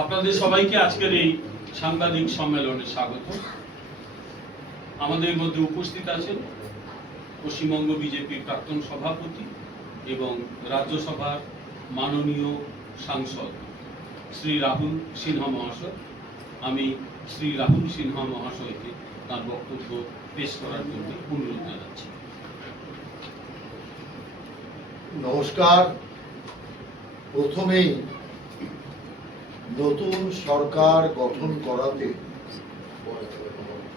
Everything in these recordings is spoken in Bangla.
আপনাদের সবাইকে আজকের এই সাংবাদিক সম্মেলনে স্বাগত। আমাদের মধ্যে উপস্থিত আছেন পশ্চিমবঙ্গ বিজেপির প্রাক্তন সভাপতি এবং রাজ্যসভার মাননীয় সাংসদ শ্রী রাহুল সিনহা মহাশয়। আমি শ্রী রাহুল সিনহা মহাশয়কে তার বক্তব্য পেশ করার জন্য অনুরোধ জানাচ্ছি। নমস্কার। প্রথমেই নতুন সরকার গঠন করাতে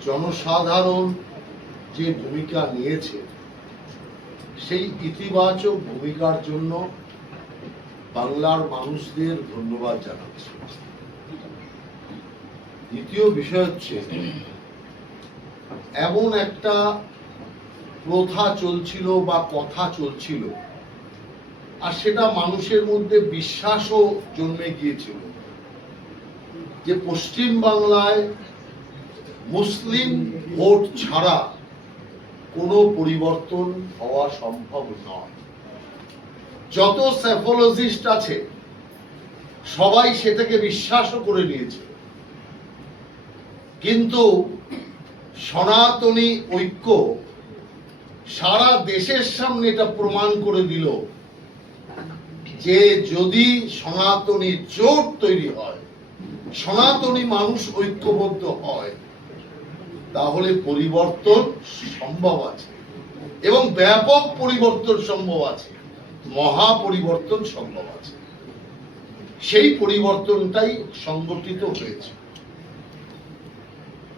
জনসাধারণ যে ভূমিকা নিয়েছে সেই ইতিবাচক ভূমিকার জন্য বাংলার মানুষদের ধন্যবাদ জানাচ্ছি। দ্বিতীয় বিষয় হচ্ছে, এমন একটা প্রথা চলছিল বা কথা চলছিল, আর সেটা মানুষের মধ্যে বিশ্বাসও জন্মে গিয়েছিল যে পশ্চিম বাংলায় মুসলিম ভোট ছাড়া কোনো পরিবর্তন হওয়া সম্ভব নয়। যত স্যাফোলজিস্ট আছে সবাই সেটাকে বিশ্বাসও করে নিয়েছে, কিন্তু সনাতনী ঐক্য সারা দেশের সামনে এটা প্রমাণ করে দিল যে যদি সনাতনী জোট তৈরি হয়, সনাতনী মানুষ ঐক্যবদ্ধ হয়, তাহলে পরিবর্তন সম্ভব আছে এবং ব্যাপক পরিবর্তন সম্ভব আছে, মহা পরিবর্তন সম্ভব আছে। সেই পরিবর্তনটাই সংগঠিত হয়েছে।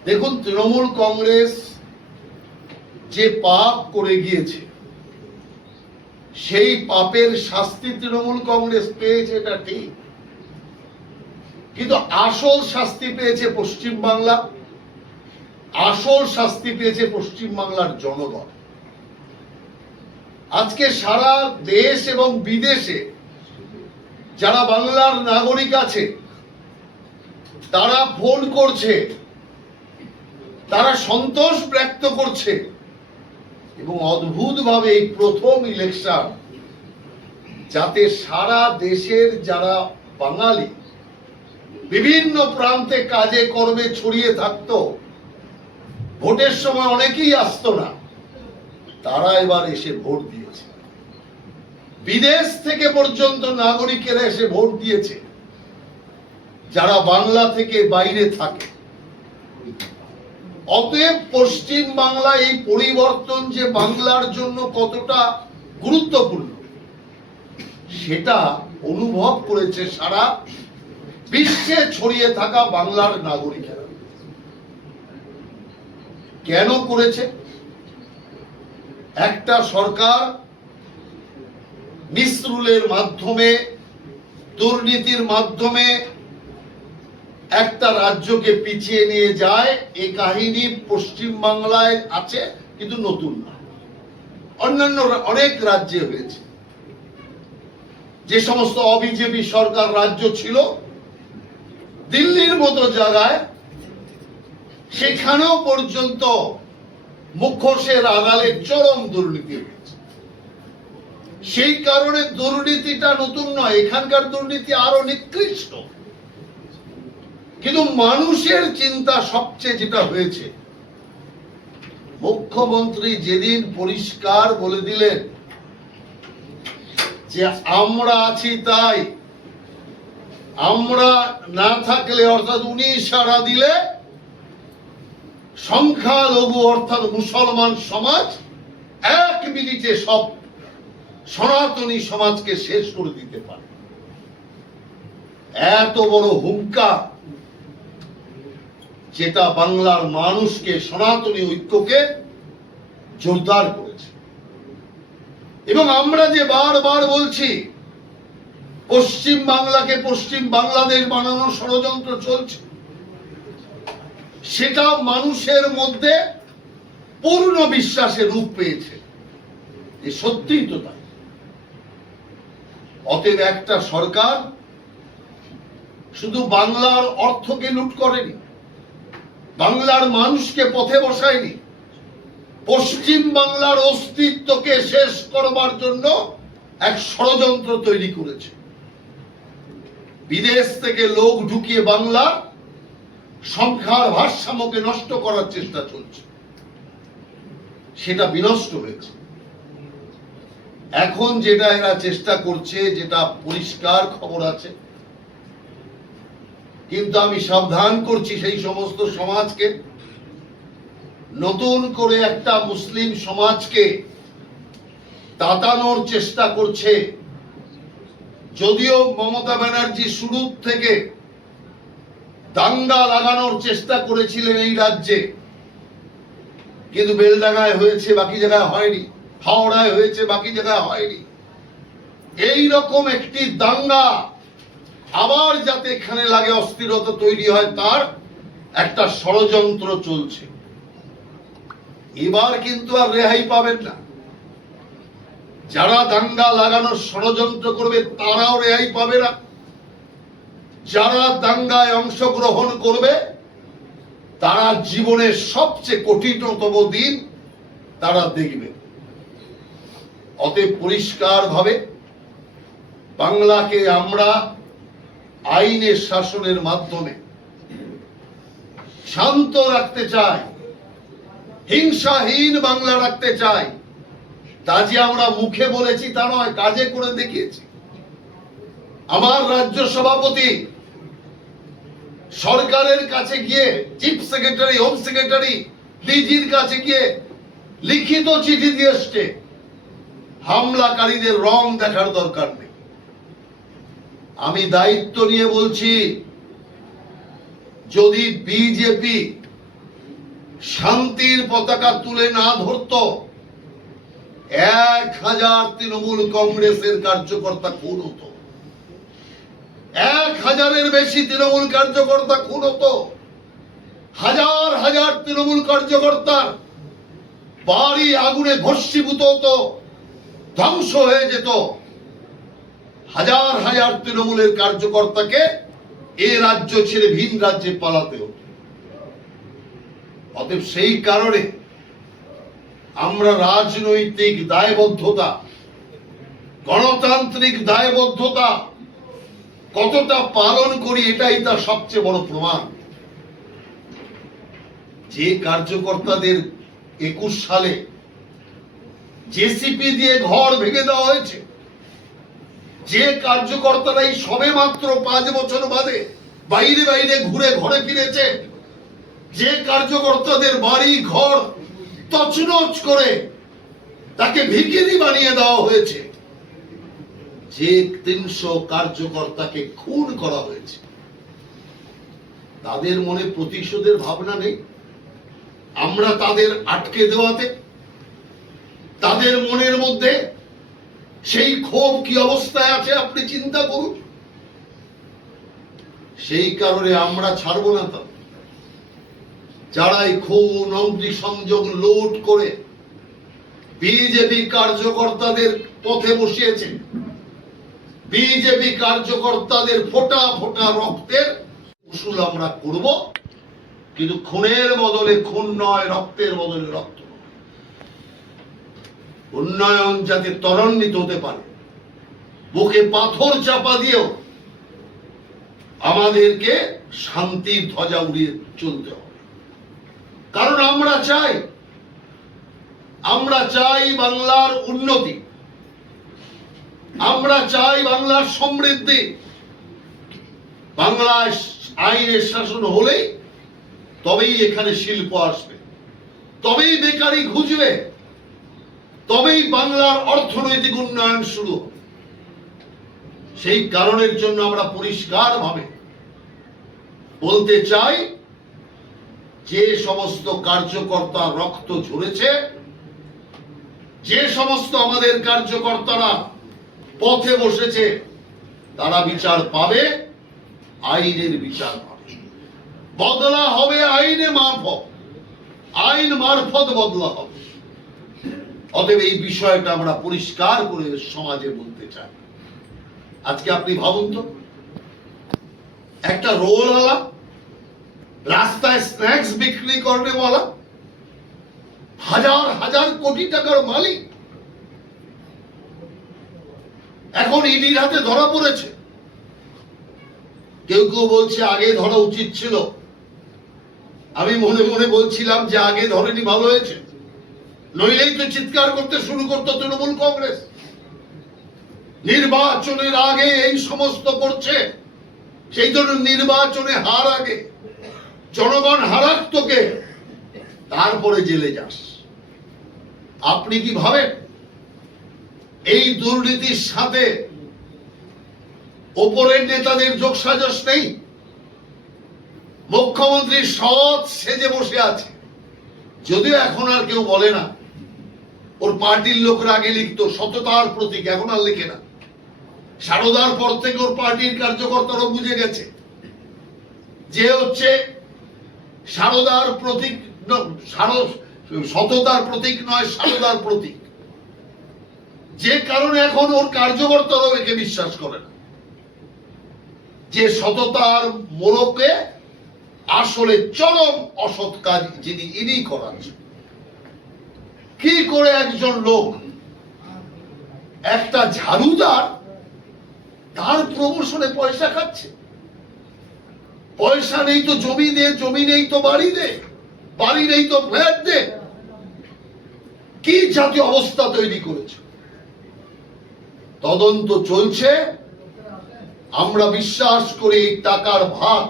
দেখুন, তৃণমূল কংগ্রেস যে পাপ করে গিয়েছে সেই পাপের শাস্তি তৃণমূল কংগ্রেস পেয়েছে, এটা ঠিক, কিন্তু আসল শাস্তি পেয়েছে পশ্চিম বাংলা, আসল শাস্তি পেয়েছে পশ্চিম বাংলার জনগণ। আজকে সারা দেশ এবং বিদেশে যারা বাংলার নাগরিক আছে তারা ফোন করছে, তারা সন্তোষ ব্যক্ত করছে এবং অদ্ভুতভাবে এই প্রথম ইলেকশন, যাতে সারা দেশের যারা বাঙালি বিভিন্ন প্রান্তে কাজে কর্মে ছড়িয়ে থাকতো, ভোটের সময় অনেকেই আসতো না, তারা এবার এসে ভোট দিয়েছে। বিদেশ থেকে পর্যন্ত নাগরিকেরা এসে ভোট দিয়েছে যারা বাংলা থেকে বাইরে থাকে। অতএব পশ্চিম বাংলা এই পরিবর্তন যে বাংলার জন্য কতটা গুরুত্বপূর্ণ সেটা অনুভব করেছে সারা বিশ্বে ছড়িয়ে থাকা বাংলার নাগরিকেরা। কেন করেছে? একটা সরকার মিসরুলের মাধ্যমে, দুর্নীতির মাধ্যমে একটা রাজ্যকে পিছিয়ে নিয়ে যায়, এই কাহিনী পশ্চিম বাংলায় আছে, কিন্তু নতুন না, অন্যান্য অনেক রাজ্যে হয়েছে। যে সমস্ত অবিজেপি সরকার রাজ্য ছিল, দিল্লির মতো জায়গায়, সেখানেও পর্যন্ত মুখোশের আড়ালে চরম দুর্নীতি হয়েছে। সেই কারণে দুর্নীতিটা নতুন নয়, এখানকার দুর্নীতি আরো নিকৃষ্ট। কিন্তু মানুষের চিন্তা সবচেয়ে যেটা হয়েছে, মুখ্যমন্ত্রী যেদিন পরিষ্কার বলে দিলেন যে আমরা আছি তাই, আমরা না থাকলে, অর্থাৎ উনি ইশারা দিলে সংখ্যালঘু অর্থাৎ মুসলমান সমাজ এক মিনিটে সব সনাতনী সমাজকে শেষ করে দিতে পারে। এত বড় হুঙ্কার, যেটা বাংলার মানুষকে, সনাতনী ঐক্যকে জোরদার করেছে। এবং আমরা যে বারবার বলছি পশ্চিম বাংলাকে পশ্চিম বাংলাদেশ বানানোর ষড়যন্ত্র চলছে, সেটা মানুষের মধ্যে পূর্ণ বিশ্বাসে রূপ পেয়েছে যে সত্যিই তো তাই। অতএব একটা সরকার শুধু বাংলার অর্থকে লুট করেনি, বাংলার মানুষকে পথে বসায়নি, পশ্চিম বাংলার অস্তিত্বকে শেষ করবার জন্য এক ষড়যন্ত্র তৈরি করেছে। বিদেশ থেকে লোক ঢুকিয়ে বাংলা সংখ্যার ভারসাম্যকে নষ্ট করার চেষ্টা চলছে, সেটা বিনষ্ট হয়েছে। এখন যেটা এরা চেষ্টা করছে, যেটা পরিষ্কার খবর আছে, কিন্তু আমি সাবধান করছি সেই সমস্ত সমাজকে, নতুন করে একটা মুসলিম সমাজকে তাতানোর চেষ্টা করছে। যদিও মমতা ব্যানার্জি শুরু থেকে দাঙ্গা লাগানোর চেষ্টা করেছিলেন এই রাজ্যে, কিন্তু বেলডাঙ্গায় হয়েছে, বাকি জায়গায় হয়নি, হাওড়ায় হয়েছে, বাকি জায়গায় হয়নি। এই রকম একটি দাঙ্গা আবার যাতে এখানে লাগে, অস্থিরতা তৈরি হয়, তার একটা ষড়যন্ত্র চলছে। এবার কিন্তু আর রেহাই পাবেন না। যারা দাঙ্গা লাগানোর ষড়যন্ত্র করবে তারাও রেহাই পাবে না। যারা দাঙ্গায় অংশগ্রহণ করবে তারা জীবনের সবচেয়ে কঠিনতম দিন তারা দেখবে। অতএব পরিষ্কার ভাবে বাংলাকে আমরা আইনের শাসনের মাধ্যমে শান্ত রাখতে চাই, হিংসাহীন বাংলা রাখতে চাই। তা যে আমরা মুখে বলেছি তা নয়, কাজে করে দেখিয়েছি। আমার রাজ্য সভাপতি সরকারের কাছে গিয়ে, চিফ সেক্রেটারি, হোম সেক্রেটারি, ডিজির কাছে গিয়ে লিখিত চিঠি দিয়ে এসছে, হামলাকারীদের রং দেখার দরকার নেই। আমি দায়িত্ব নিয়ে বলছি, যদি বিজেপি শান্তির পতাকা তুলে না ধরতো, 1000 তৃণমূল কংগ্রেসের কার্যকর্তা খুন হতো, 1000-এর বেশি তৃণমূল কার্যকর্তা খুন হতো, হাজার হাজার তৃণমূল কার্যকর্তার বাড়ি আগুনে ভস্মীভূত হতো, ধ্বংস হয়ে যেত। হাজার হাজার তৃণমূলের কার্যকর্তাকে এ রাজ্য ছেড়ে ভিন রাজ্যে পালাতে হতো। অতএব সেই কারণে আমরা রাজনৈতিক দায়বদ্ধতা, গণতান্ত্রিক দায়বদ্ধতা কতটা পালন করি, এটাই তার সবচেয়ে বড় প্রমাণ। যে কার্যকর্তাদের 21 সালে জেসিপি দিয়ে ঘর ভেঙে দেওয়া হয়েছে, যে কার্যকর্তারা এই সবে মাত্র 5 বছর বাদে বাইরে বাইরে ঘুরে ঘরে ফিরেছে, যে কার্যকর্তাদের বাড়ি ঘর তছনছ করে তাকে ভিখিরি বানিয়ে দেওয়া হয়েছে, যে 300 কার্যকর্তাকে খুন করা হয়েছে, তাদের মনে প্রতিশোধের ভাবনা নেই? আমরা তাদের আটকে দেওয়াতে তাদের মনের মধ্যে সেই ক্ষোভ কি অবস্থায় আছে আপনি চিন্তা করুন। সেই কারণে আমরা ছাড়বো না। তা যারা এই খুন, অগ্নিসংযোগ, লুট করে বিজেপি কার্যকর্তাদের পথে বসিয়েছে, বিজেপি কার্যকর্তাদের ফোঁটা ফোঁটা রক্তের উসুল আমরা করব, কিন্তু খুনের বদলে খুন নয়, রক্তের বদলে রক্ত। উন্নয়ন যাতে ত্বরান্বিত হতে পারে, বুকে পাথর চাপা দিয়েও আমাদেরকে শান্তির ধ্বজা উড়িয়ে চলতে হবে। কারণ আমরা চাই বাংলার উন্নতি, আমরা চাই বাংলার সমৃদ্ধি। বাংলায় আইনের শাসন হলেই তবেই এখানে শিল্প আসবে, তবেই বেকারি ঘুচবে, তবেই বাংলার অর্থনৈতিক উন্নয়ন শুরু হবে। সেই কারণের জন্য আমরা পরিষ্কার ভাবে বলতে চাই, যে সমস্ত কার্যকর্তা রক্ত ঝরেছে, যে সমস্ত আমাদের কার্যকর্তারা পথে বসেছে, তারা বিচার পাবে, আইনের বিচার পাবে, বদলা হবে আইনে মারফত, আইন মারফত বদলা হবে। অতএব এই বিষয়টা আমরা পরিষ্কার করে সমাজে বলতে চাই। আজকে আপনি ভাবুন তো, একটা রোলওয়ালা, রাস্তায় স্ন্যাক্স বিক্রি করনেওয়ালা, হাজার হাজার কোটি টাকার মালিক, এখন ইডির হাতে ধরা পড়েছে। কেউ কেউ বলছে আগে ধরা উচিত ছিল। আমি মনে মনে বলছিলাম যে আগে ধরেনি ভালো হয়েছে, নইলেই তো চিৎকার করতে শুরু করতো তৃণমূল কংগ্রেস। নির্বাচনের আগে এই সমস্ত করছে, সেই জন্য নির্বাচনে হার আগে জনগণ হারাক তোকে, তারপরে জেলে যাস। আপনি কি ভাবেন এই দুর্নীতির সাথে ওপরের নেতাদের যোগসাজশ নেই? মুখ্যমন্ত্রী সৎ সেজে বসে আছে, যদিও এখন আর কেউ বলে না। ওর পার্টির লোকরা আগে লিখতো সততার প্রতীক, এখন আর লিখে না। সারদার পর থেকে ওর পার্টির কার্যকর্তারা বুঝে গেছে যে হচ্ছে সারদার প্রতীক, সততার প্রতীক নয়, সারদার প্রতীক। যে কারণে এখন ওর কার্যকর্তারাও একে বিশ্বাস করে না যে সততার মোড়কে আসলে চরম অসৎ কাজ যিনি ইনি করাচ্ছেন। কি করে একজন লোক, একটা ঝাড়ুদার, তার প্রমোশনে পয়সা খাচ্ছে? পয়সা নেই তো জমি দে, জমি নেই তো বাড়ি দে, বাড়ি নেই তো ফ্ল্যাট দে। কি জাতীয় অবস্থা তৈরি করেছে? তদন্ত চলছে। আমরা বিশ্বাস করি এই টাকার ভাগ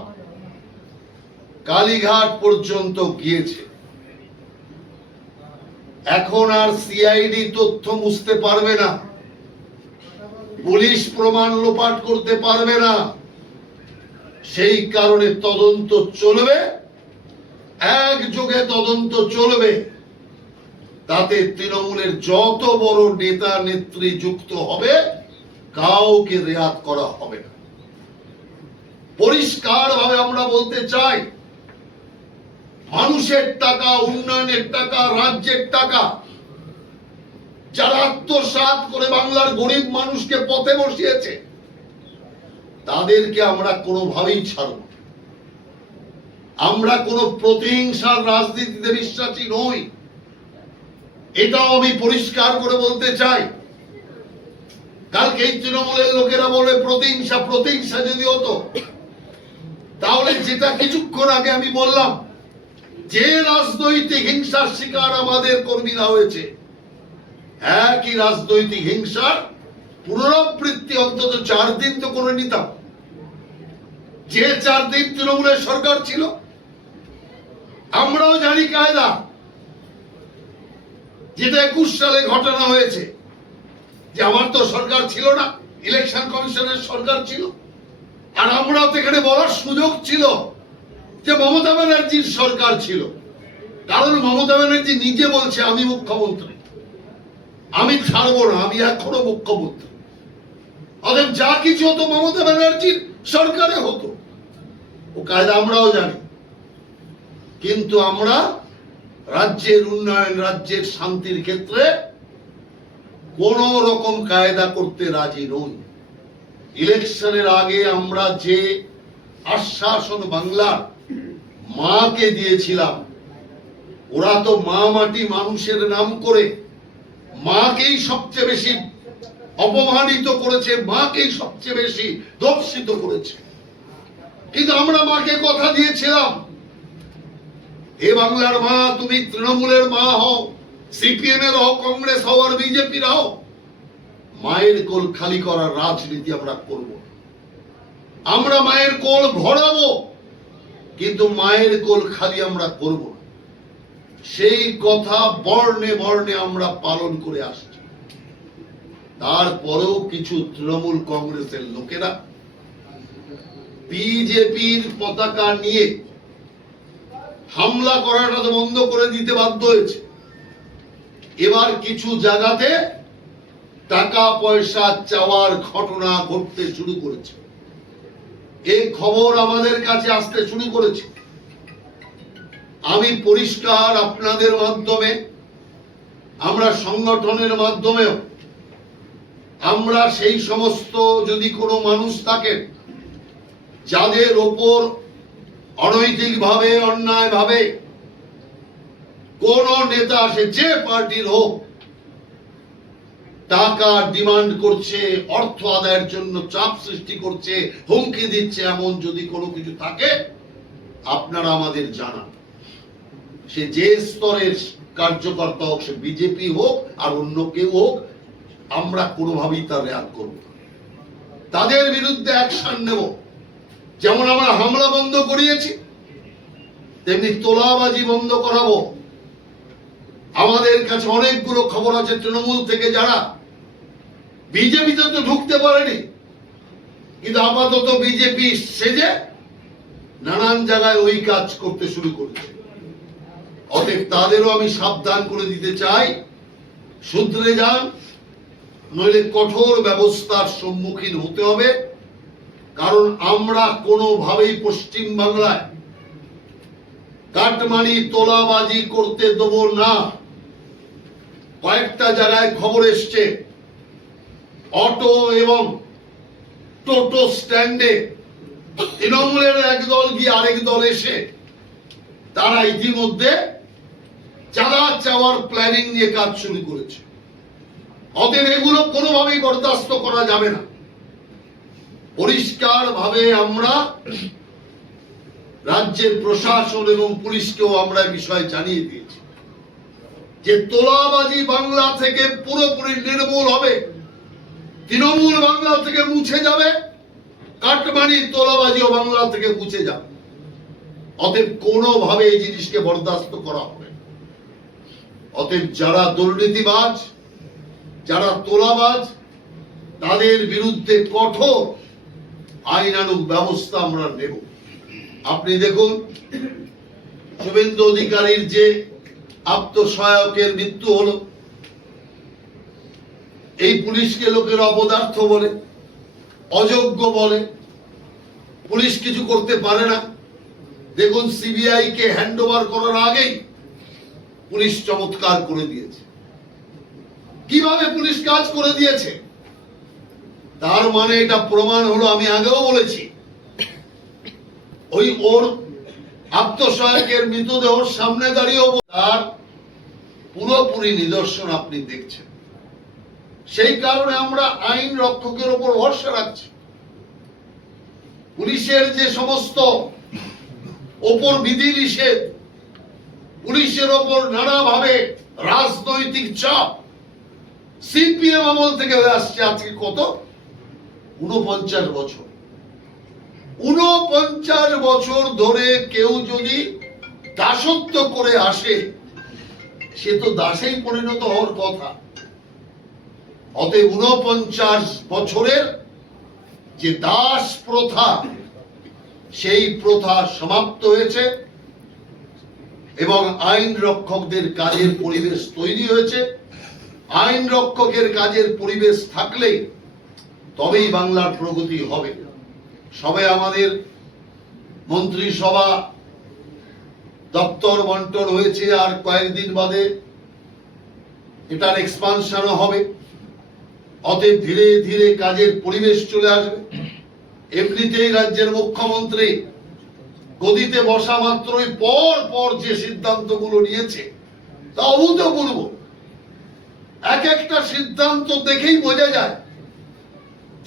কালীঘাট পর্যন্ত গিয়েছে। এখন আর সিআইডি তথ্য মুছতে পারবে না, পুলিশ প্রমাণ লোপাট করতে পারবে না। সেই কারণে তদন্ত চলবে, একযোগে তদন্ত চলবে। তাতে তৃণমূলের যত বড় নেতা নেত্রী যুক্ত হবে, কাউকে রেয়াত করা হবে না। পরিষ্কার ভাবে আমরা বলতে চাই, মানুষের টাকা, উন্নয়নের টাকা, রাজ্যের টাকা যারা আত্মসাৎ করে বাংলার গরিব মানুষকে পথে বসিয়েছে, তাদেরকে আমরা কোনোভাবেই ছাড়ব না। আমরা কোনো প্রতিহিংসার রাজনীতিতে বিশ্বাসী নই, এটাও আমি পরিষ্কার করে বলতে চাই। কালকে এই তৃণমূলের লোকেরা বলে প্রতিহিংসা, প্রতিহিংসা যদি হতো তাহলে যেটা কিছুক্ষণ আগে আমি বললাম, যে রাজনৈতিক হিংসার শিকার আমাদের কর্মীরা হয়েছে, একই রাজনৈতিক হিংসার পুনরাবৃত্তি অন্তত 4 দিন তো করে নিতাম। যে 4 দিন তৃণমূলের সরকার ছিল, আমরাও জানি কায়দা, যেটা 21 সালে ঘটনা হয়েছে, যে আমার তো সরকার ছিল না, ইলেকশন কমিশনের সরকার ছিল। আর আমরাও তো এখানে বলার সুযোগ ছিল যে মমতা ব্যানার্জির সরকার ছিল, কারণ মমতা ব্যানার্জি নিজে বলছে আমি মুখ্যমন্ত্রী, আমি ছাড়বো না, আমি এখনো মুখ্যমন্ত্রী। অতএব যা কিছু হতো মমতা ব্যানার্জির সরকারে হতো, ও কায়দা আমরাও জানি। কিন্তু আমরা রাজ্যের উন্নয়ন, রাজ্যের শান্তির ক্ষেত্রে কোন রকম কায়দা করতে রাজি নই। ইলেকশনের আগে আমরা যে আশ্বাসন বাংলার মাকে দিয়েছিলাম, ওরা তো মা মাটি মানুষের নাম করে মাকেই সবচেয়ে বেশি অপমানিত করেছে, মাকেই সবচেয়ে বেশি দর্শিত করেছে। কিন্তু আমরা মাকে কথা দিয়েছিলাম, এ বাংলার মা, তুমি তৃণমূলের মা হও, সিপিএম এর হও, কংগ্রেস হও আর বিজেপির হও, মায়ের কোল খালি করার রাজনীতি আমরা করব। আমরা মায়ের কোল ভরাবো, কিন্তু মায়ের কোল খালি আমরা করব না। সেই কথা বর্ণে বর্ণে আমরা পালন করে আসছি। তারপরেও কিছু তৃণমূল কংগ্রেসের লোকেরা বিজেপির পতাকা নিয়ে হামলা করাটা তো বন্ধ করে দিতে বাধ্য হয়েছে। এবার কিছু জায়গাতে টাকা পয়সা চাওয়ার ঘটনা ঘটতে শুরু করেছে। এই খবর আমাদের কাছে আসতে শুরু করেছে। আমি পরিষ্কার আপনাদের মাধ্যমে, আমরা সংগঠনের মাধ্যমেও, আমরা সেই সমস্ত যদি কোনো মানুষ থাকেন যাদের ওপর অনৈতিকভাবে, অন্যায়ভাবে কোন নেতা, সে যে পার্টির হোক, টাকা ডিমান্ড করছে, অর্থ আদায়ের জন্য চাপ সৃষ্টি করছে, হুমকি দিচ্ছে, এমন যদি কোনো কিছু থাকে আপনারা আমাদের জানান। সে যে স্তরের কার্যকর্তা হোক, সে বিজেপি হোক আর অন্য কেউ হোক, আমরা কোনোভাবেই তার রেয়াক্ট করব না। তাদের বিরুদ্ধে অ্যাকশন নেব। যেমন আমরা হামলা বন্ধ করিয়েছি, তেমনি তোলাবাজি বন্ধ করাবো। আমাদের কাছে অনেকগুলো খবর আছে তৃণমূল থেকে যারা বিজেপিতে তো ঢুকতে পারেনি, কিন্তু আপাতত বিজেপি সেজে নানান জায়গায় ওই কাজ করতে শুরু করেছে। অতএব তাদেরও আমি সাবধান করে দিতে চাই, শুধরে যান, নইলে কঠোর ব্যবস্থার সম্মুখীন হতে হবে। কারণ আমরা কোনোভাবেই পশ্চিম বাংলায় কাটমানি তোলাবাজি করতে দেব না। কয়েকটা জায়গায় খবর এসছে, অটো এবং টোটো স্ট্যান্ডে তৃণমূলের একদল গিয়ে আরেক দল এসে তারা ইতিমধ্যে চাঁদা চাওয়ার প্ল্যানিং নিয়ে কাজ শুরু করেছে। অতএব এগুলো কোনোভাবেই বরদাস্ত করা যাবে না। পরিষ্কার ভাবে আমরা রাজ্যের প্রশাসন এবং পুলিশকেও আমরা বিষয় জানিয়ে দিয়েছি যে তোলাবাজি বাংলা থেকে পুরোপুরি নির্মূল হবে, তৃণমূল বাংলা থেকে মুছে যাবে, কাটমানি তোলাবাজিও বাংলা থেকে মুছে যাবে। অতএব কোনোভাবে এই জিনিসকে বরদাস্ত করা হবে। অতএব যারা দুর্নীতিবাজ, যারা তোলাবাজ, তাদের বিরুদ্ধে কঠোর আইনানুগ ব্যবস্থা আমরা নেব। আপনি দেখুন, শুভেন্দু অধিকারীর যে আত্মসহায়কের মৃত্যু হলো, এই পুলিশকে লোকের অপদার্থ বলে, অযোগ্য বলে, পুলিশ কিছু করতে পারে না। দেখুন, সিবিআই কে হ্যান্ড ওভার করার আগেই পুলিশ চমৎকার করে দিয়েছে। কিভাবে পুলিশ কাজ করে দিয়েছে, তার মানে এটা প্রমাণ হলো, আমি আগেও বলেছি, ওই ওর আত্মসহায়কের মৃতদেহ সামনে দাঁড়িয়েও তার পুরোপুরি নিদর্শন আপনি দেখছেন। সেই কারণে আমরা আইন রক্ষকের উপর ভরসা রাখছি। পুলিশের যে সমস্ত ওপর বিধি নিষেধ, পুলিশের ওপর নানাভাবে রাজনৈতিক চাপ সিপিএম আমল থেকে হয়ে আসছে। আজকে কত, 49 বছর। 49 বছর ধরে কেউ যদি দাসত্ব করে আসে, সে তো দাসেই পরিণত হওয়ার কথা। অতএব 49 বছরের যে দাস প্রথা, সেই প্রথা সমাপ্ত হয়েছে এবং আইন রক্ষকদের কাজের পরিবেশ তৈরি হয়েছে। আইন রক্ষকের কাজের পরিবেশ থাকলেই তবেই বাংলার প্রগতি হবে। সবে আমাদের মন্ত্রিসভা দপ্তর বন্টন হয়েছে, আর কয়েকদিন বাদে এটার এক্সপানশনও হবে। অতএব ধীরে ধীরে কাজের পরিবেশ চলে আসবে। এমনিতেই রাজ্যের মুখ্যমন্ত্রী গদিতে বসা মাত্রই পর পর যে সিদ্ধান্তগুলো নিয়েছে তা অভূতপূর্ব। এক একটা সিদ্ধান্ত দেখেই বোঝা যায়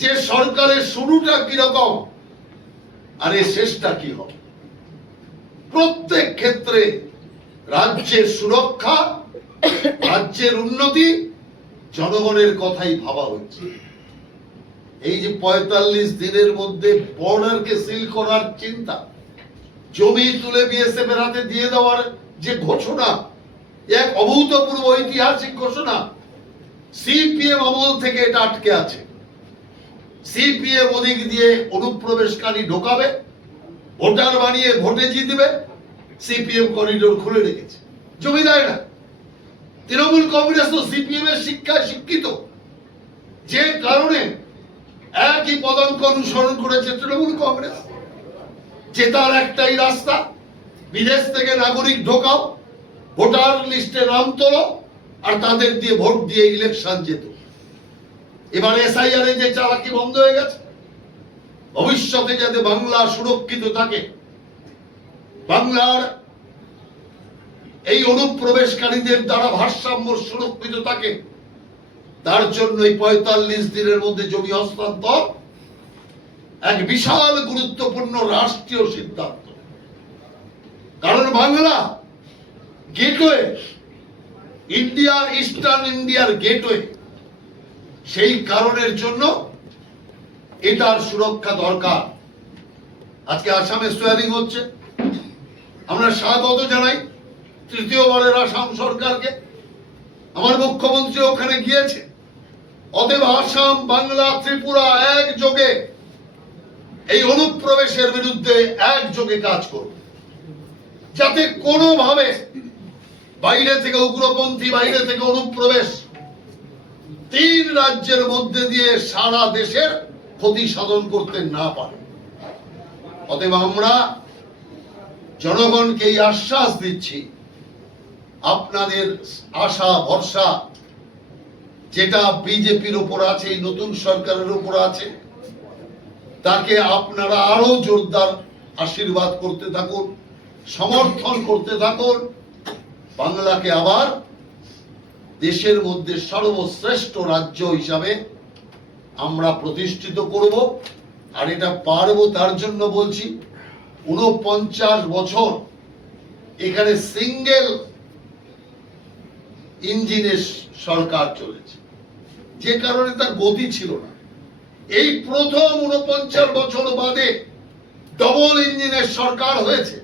যে সরকারের শুরুটা কিরকম আর এর শেষটা কি হবে। প্রত্যেক ক্ষেত্রে রাজ্যের সুরক্ষা, রাজ্যের উন্নতি, জনগণের কথাই ভাবা হচ্ছে। এই যে 45 দিনের মধ্যে বর্ডারকে সিল করার চিন্তা, জমি তুলে বিএসএফ এর হাতে দিয়ে দেওয়ার যে ঘোষণা, এক অভূতপূর্ব ঐতিহাসিক ঘোষণা। সিপিএম আমল থেকে এটা আটকে আছে। সিপিএম ওদিক দিয়ে অনুপ্রবেশকারী ঢোকাবে, ভোটার বানিয়ে ভোটে জিতবে। সিপিএম করিডোর খুলে রেখেছে, জমি দেয় না। তৃণমূল কংগ্রেস তো সিপিএম এর শিক্ষায় শিক্ষিত, যে কারণে একই পদাঙ্ক অনুসরণ করেছে তৃণমূল কংগ্রেস। জেতার একটাই রাস্তা, বিদেশ থেকে নাগরিক ঢোকাও, ভোটার লিস্টে নাম তোলো, আর তাদের দিয়ে ভোট দিয়ে ইলেকশন যেত। এবার এসআইআর যে চালাকি বন্ধ হয়ে গেছে। ভবিষ্যতে যাতে বাংলা সুরক্ষিত থাকে, বাংলার এই অনুপ্রবেশকারীদের দ্বারা ভারসাম্য সুরক্ষিত থাকে, তার জন্য এই ৪৫ দিনের মধ্যে জমি হস্তান্তর এক বিশাল গুরুত্বপূর্ণ রাষ্ট্রীয় সিদ্ধান্ত। কারণ বাংলা গেটওয়ে, ইন্ডিয়া, ইস্টার্ন ইন্ডিয়ার গেটওয়ে, সেই কারণের জন্য এটার সুরক্ষা দরকার। আজকে আসামে সোয়ারিং হচ্ছে, আমরা স্বাগত জানাই তৃতীয়বারের আসাম সরকারকে। আমার মুখ্যমন্ত্রী ওখানে গিয়েছে। অতএব আসাম, বাংলা, ত্রিপুরা একযোগে এই অনুপ্রবেশের বিরুদ্ধে একযোগে কাজ করবে, যাতে কোনোভাবে বাইরে থেকে উগ্রপন্থী, বাইরে থেকে অনুপ্রবেশ ৩ রাজ্যের মধ্যে দিয়ে সারা দেশের ক্ষতি সাধন করতে না পারে। অতএব আমরা জনগণকে এই আশ্বাস দিচ্ছি, আপনাদের আশা ভরসা যেটা বিজেপির উপর আছে, এই নতুন সরকারের উপর আছে, তাকে আপনারা আরো জোরদার আশীর্বাদ করতে থাকুন, সমর্থন করতে থাকুন। বাংলাকে আবার দেশের মধ্যে সর্বশ্রেষ্ঠ রাজ্য হিসাবে আমরা প্রতিষ্ঠিত করব। আর এটা পারবো তার জন্য বলছি, ৪৯ বছর এখানে সিঙ্গেল ইঞ্জিনের সরকার চলেছে, যে কারণে তার গতি ছিল না। এই প্রথম ৪৯ বছর বাদে ডবল ইঞ্জিনের সরকার হয়েছে।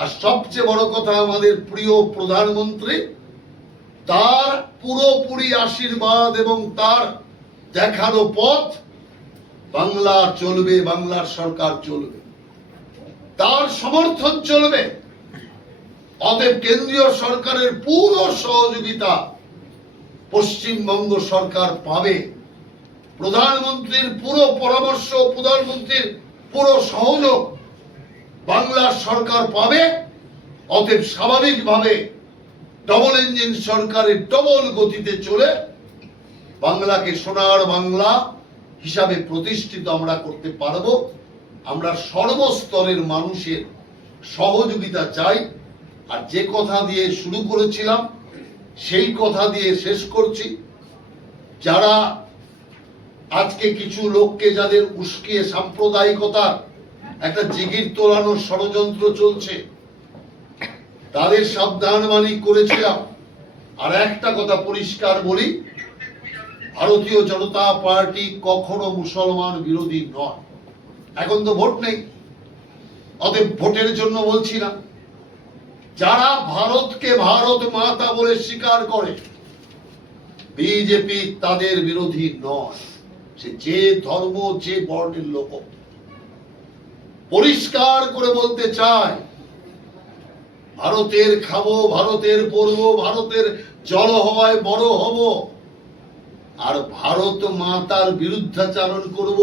আর সবচেয়ে বড় কথা, আমাদের প্রিয় প্রধানমন্ত্রী, তার পুরোপুরি আশীর্বাদ এবং তার দেখানো পথ, বাংলা চলবে, বাংলার সরকার চলবে, তার সমর্থন চলবে। অতএব কেন্দ্রীয় সরকারের পুরো সহযোগিতা পশ্চিমবঙ্গ সরকার পাবে, প্রধানমন্ত্রীর পুরো পরামর্শ, প্রধানমন্ত্রীর পুরো সহযোগ বাংলার সরকার পাবে। অতএব স্বাভাবিকভাবে ডবল ইঞ্জিন সরকারের ডবল গতিতে চলে বাংলাকে সোনার বাংলা হিসাবে প্রতিষ্ঠিত আমরা করতে পারবো। আমরা সর্বস্তরের মানুষের সহযোগিতা চাই। আর যে কথা দিয়ে শুরু করেছিলাম সেই কথা দিয়ে শেষ করছি, যারা আজকে কিছু লোককে যাদের উস্কিয়ে সাম্প্রদায়িকতার একটা জিগির তোলানোর ষড়যন্ত্র চলছে, তাদের সাবধানবাণী করেছিলাম। আর একটা কথা পরিষ্কার বলি, ভারতীয় জনতা পার্টি কখনো মুসলমান বিরোধী নয়। এখন তো ভোট নেই, অতএব ভোটের জন্য বলছি না। যারা ভারতকে ভারত মাতা বলে স্বীকার করে, বিজেপি তাদের বিরোধী নয়, সে যে ধর্ম, যে বর্ণের লোক। পরিষ্কার করে বলতে চাই, ভারতের খাবো, ভারতের পরবো, ভারতের জল হওয়ায় বড় হব, আর ভারত মাতার বিরুদ্ধাচারণ করব।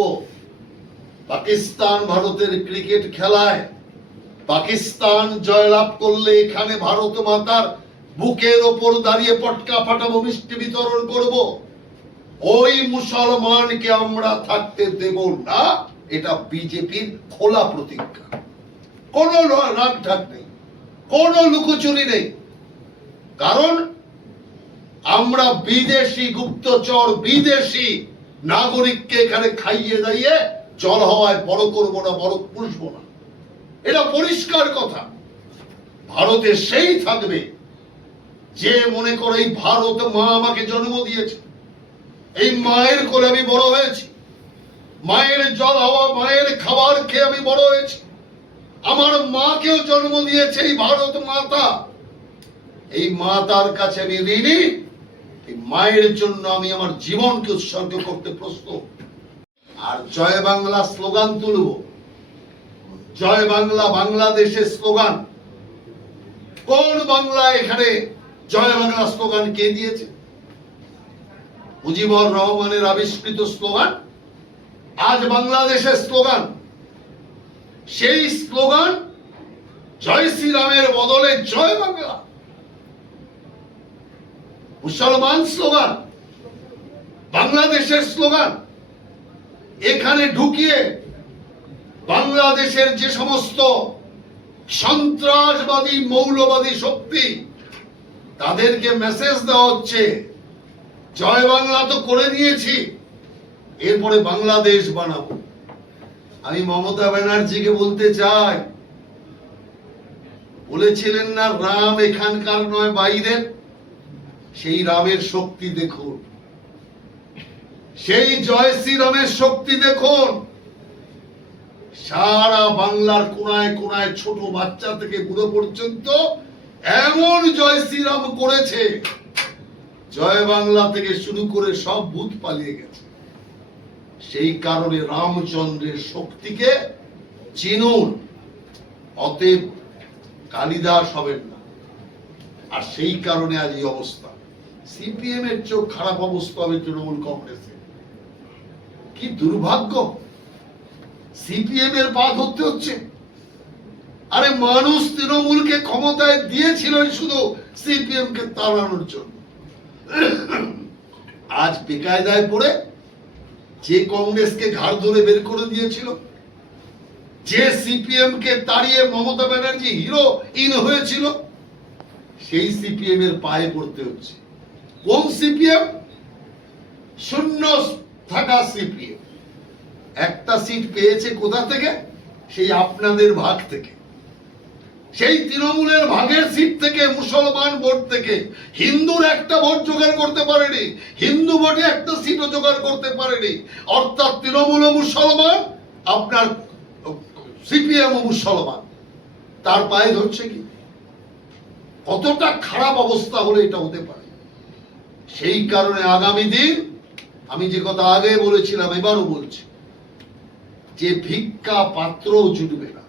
পাকিস্তান ভারতের ক্রিকেট খেলায় পাকিস্তান জয়লাভ করলে এখানে ভারত মাতার বুকের ওপর দাঁড়িয়ে পটকা ফাটাবো, মিষ্টি বিতরণ করব। ওই মুসলমানকে আমরা থাকতে দেব না, এটা বিজেপির খোলা প্রতিজ্ঞা। কোনো রাগ ঢাক নেই, কোনো লুকোচুরি নেই। কারণ আমরা বিদেশি গুপ্তচর, বিদেশি নাগরিককে এখানে খাইয়ে দাইয়ে জল হওয়ায় বড় করবো না, বড় পুষবো না। এটা পরিষ্কার কথা। ভারতে সেই থাকবে যে মনে করে এই ভারত মা আমাকে জন্ম দিয়েছে, এই মায়ের কোলে আমি বড় হয়েছি, মায়ের জল হওয়া, মায়ের খাবার খেয়ে আমি বড় হয়েছি, আমার মাকেও জন্ম দিয়েছে এই ভারত মাতা। এই মাতার কাছে আমি ঋণী, এই মায়ের জন্য আমি আমার জীবনকে উৎসর্গ করতে প্রস্তুত। আর জয় বাংলা স্লোগান তুলব। জয় বাংলা বাংলাদেশের স্লোগান। কোন বাংলা এখানে জয় বাংলা স্লোগান কে দিয়েছে? মুজিবুর রহমানের আবিষ্কৃত স্লোগান আজ বাংলাদেশের স্লোগান। সেই স্লোগান জয় শ্রীরামের বদলে জয় বাংলা, মুসলমান স্লোগান, বাংলাদেশের স্লোগান। এখানে ঢুকিয়ে বাংলাদেশের যে সমস্ত সন্ত্রাসবাদী মৌলবাদী শক্তি, তাদেরকে মেসেজ দেওয়া হচ্ছে জয় বাংলা তো করে নিয়েছি, এরপরে বাংলাদেশ বানাবো। আমি মমতা ব্যানার্জিকে বলতে চাই, বলেছিলেন না রাম এখানকার নয় বাইরের, সেই রামের শক্তি দেখুন, সেই জয় শ্রীরামের শক্তি দেখুন। সারা বাংলার কোনায় কোনায় ছোট বাচ্চা থেকে বুড়ো পর্যন্ত এমন জয় শ্রীরাম করেছে, জয় বাংলা থেকে শুরু করে সব ভূত পালিয়ে গেছে। সেই কারণে রামচন্দ্রের শক্তিকে চিনুন, অতএব কালিদাস হবেন না। আর সেই কারণে আজ এই অবস্থা। সিপিএম এর চোখ খারাপ অবস্থা হবে তৃণমূল কংগ্রেসে। কি দুর্ভাগ্য, সিপিএম এর পা ধরতে হচ্ছে। আরে মানুষ তৃণমূলকে ক্ষমতায় দিয়েছিল শুধু সিপিএম কে তাড়ানোর জন্য। আজ বেকায়দায় পড়ে যে কংগ্রেসকে ঘাড় ধরে বের করে দিয়েছিল, যে সিপিএম কে তাড়িয়ে মমতা ব্যানার্জি হিরো ইন হয়েছিল, সেই সিপিএম এর পায়ে পড়তে হচ্ছে। কোন সিপিএম? শূন্য থাকা সিপিএম। একটা সিট পেয়েছে কোথা থেকে? সেই আপনাদের ভাগ থেকে, সেই তৃণমূলের ভাগের সিট থেকে, মুসলমান ভোট থেকে। হিন্দুর একটা ভোট জোগাড় করতে পারেনি, হিন্দু ভোটে একটা সিটও জোগাড় করতে পারেনি। অর্থাৎ তৃণমূল ও মুসলমান, আপনার সিপিএম ও মুসলমান, তার পায়ে ধরছে কি? কতটা খারাপ অবস্থা হলে এটা হতে পারে? সেই কারণে আগামী দিন আমি যে কথা আগে বলেছিলাম এবারও বলছি, যে ভিক্ষা পাত্রও জুটবে না।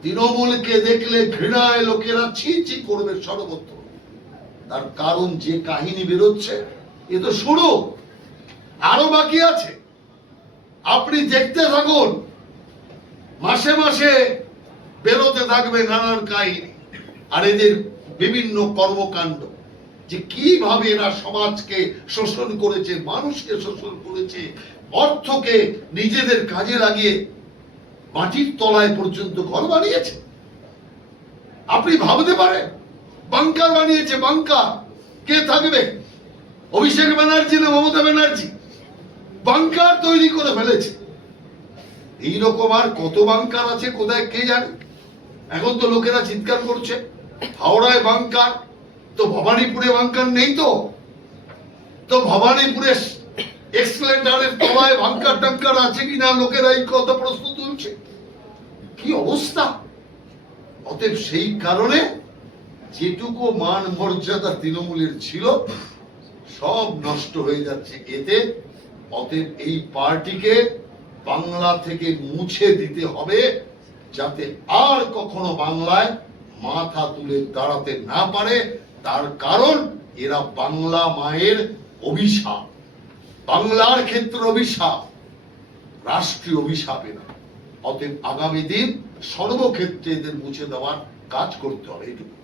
তৃণমূলকে দেখলে ঘৃণায় লোকেরা ছি ছি করবে সর্বত্র। তার কারণ যে কাহিনী বেরোচ্ছে এ তো শুরু, আরো বাকি আছে। আপনি দেখতে থাকুন, মাসে মাসে বেরোতে থাকবে নানান কাহিনী আর এদের বিভিন্ন কর্মকাণ্ড, যে কিভাবে এরা সমাজকে শোষণ করেছে, মানুষকে শোষণ করেছে, অর্থকে নিজেদের কাজে লাগিয়ে মাটির তলায় পর্যন্ত ঘর বানিয়েছে। আপনি ভাবতে পারেন? বাংকার বানিয়েছে, বাংকার। কে থাকবে? অভিষেক ব্যানার্জি না মমতা ব্যানার্জি? বাংকার তৈরি করে ফেলেছে। এইরকম আর কত বাংকার আছে কোথায় কে জানে। এখন তো লোকেরা চিৎকার করছে হাওড়ায় বাংকার, তো ভবানীপুরে বাংকার নেই। তো ভবানীপুরে এক্সেলেন্টারের তলায় বাংকার টাংকার আছে কিনা লোকেরা এই কথা প্রশ্ন তুলছে। কি অবস্থা! অতএব সেই কারণে যেটুকু মান মর্যাদা তৃণমূলের ছিল সব নষ্ট হয়ে যাচ্ছে এতে। অতএব এই পার্টিকে বাংলা থেকে মুছে দিতে হবে, যাতে আর কখনো বাংলায় মাথা তুলে দাঁড়াতে না পারে। তার কারণ এরা বাংলা মায়ের অভিশাপ, বাংলার ক্ষেত্রে অভিশাপ, রাষ্ট্রীয় অভিশাপে না। অতএব আগামী দিন সর্বক্ষেত্রে এদের মুছে দেওয়ার কাজ করতে হবে। এটুকু।